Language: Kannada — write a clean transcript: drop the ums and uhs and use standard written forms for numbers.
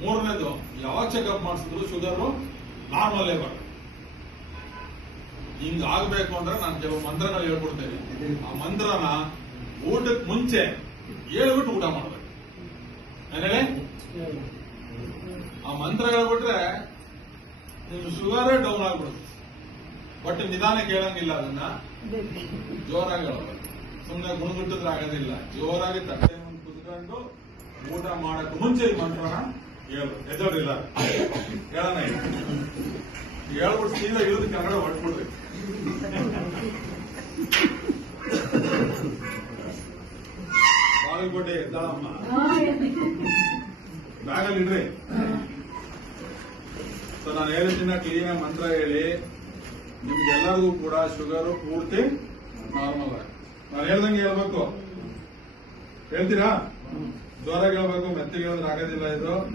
ಮೂರನೇದು, ಯಾವಾಗ ಚೆಕಪ್ ಮಾಡಿಸಿದ್ರು ಶುಗರು ನಾರ್ಮಲ್ ಲೆವೆಲ್. ಹಿಂಗ ಆಗ್ಬೇಕು ಅಂದ್ರೆ ನಾನು ಕೆಲವು ಮಂತ್ರಗಳು ಹೇಳ್ಕೊಡ್ತೇನೆ. ಆ ಮಂತ್ರನ ಊಟಕ್ಕೆ ಮುಂಚೆ ಹೇಳ್ಬಿಟ್ಟು ಊಟ ಮಾಡ್ಬೇಕು. ಏನೇಳಿ ಆ ಮಂತ್ರ ಹೇಳ್ಬಿಟ್ರೆ ನಿಮ್ ಶುಗರೇ ಡೌನ್ ಆಗ್ಬಿಡುತ್ತೆ. ಬಟ್ ನಿಧಾನ ಕೇಳಂಗಿಲ್ಲ, ಅದನ್ನ ಜೋರಾಗಿ ಹೇಳಬೇಕು. ಸುಮ್ಮನೆ ಗುಣಗುಟ್ಟಿದ್ರೆ ಆಗೋದಿಲ್ಲ. ಜೋರಾಗಿ ತಟ್ಟೆ ಮುಂದೆ ಕುತ್ಕೊಂಡು ಊಟ ಮಾಡಕ್ ಮುಂಚೆ ಈ ಮಂತ್ರನ ಹೇಳ್ಬೇಕು. ಎದೋರಿಲ್ಲ ಹೇಳೋಣ, ಹೇಳ್ಬಿಟ್ಟು ಸೀದಾ ಇಳಿದು ಕನ್ನಡ ಹೊಟ್ಬಿಡ್ರಿ. ಬಾಗಲಕೋಟೆ ಎದ್ದಾಳಮ್ಮ, ಬ್ಯಾಗಲ್ಲಿ ಇಡ್ರಿ. ಸೊ ನಾನು ಹೇಳಿದ್ದಿನ ಕ್ಲೀನ್ ಮಂತ್ರ ಹೇಳಿ ನಿಮ್ಗೆಲ್ಲರಿಗೂ ಕೂಡ ಶುಗರು ಪೂರ್ತಿ ನಾರ್ಮಲ್ ಆಗಿ ನಾನು ಹೇಳ್ದಂಗೆ ಹೇಳ್ಬೇಕು. ಹೇಳ್ತೀರಾ? ಜೋರಾಗಿ ಹೇಳ್ಬೇಕು, ಮೆತ್ತಗೆ ಹೇಳಿದ್ರೆ ಆಗೋದಿಲ್ಲ ಇದು.